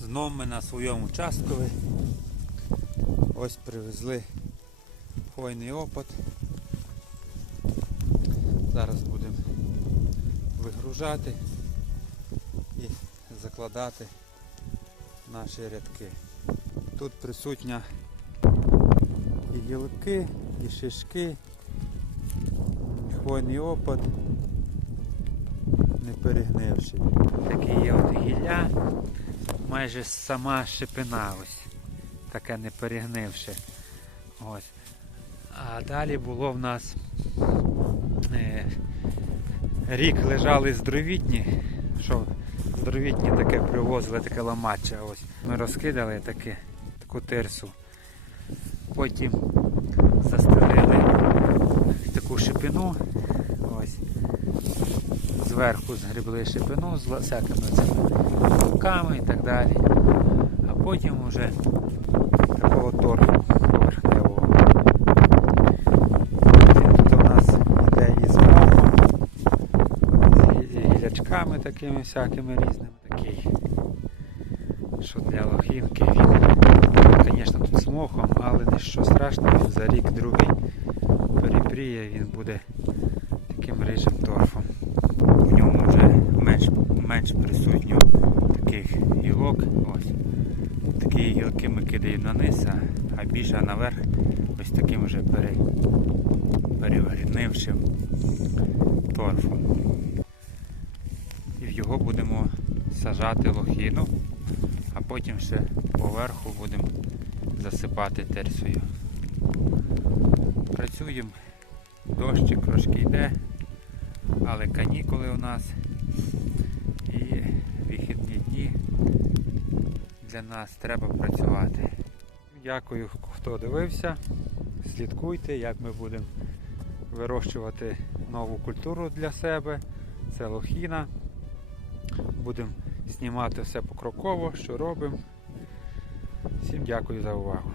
Знов ми на своєму участкові. Ось привезли хвойний опад. Зараз будемо вигружати і закладати наші рядки. Тут присутня і гілки, і шишки, і хвойний опад, не перегнивший. Такі є от гілля, майже сама шипина ось, таке не перегнивше. Ось. А далі було в нас е, рік лежали здоровітні, що здоровітні таке привозили, таке ламаче. Ось. Ми розкидали таке, таку тирсу. Потім застелили таку шипину. Зверху згребли шипину з всякими цими луками і так далі. А потім вже такого торфу поверхневого. Тут у нас іде із з гілячками такими всякими різними. Такий, що для лохінки він, звісно, тут з мохом, але нічого страшного, за рік другий перепріє, він буде таким рижим торфом. Такі гілки ми кидаємо на низ, а- більше наверх ось таким вже пере, перегрібнившим торфом. І в його будемо сажати лохіну, а потім ще поверху будемо засипати терсою. Працюємо, дощик трошки йде, але канікули у нас і для нас треба працювати. Дякую, хто дивився. Слідкуйте, як ми будемо вирощувати нову культуру для себе. Це лохіна. Будемо знімати все покроково, що робимо. Всім дякую за увагу.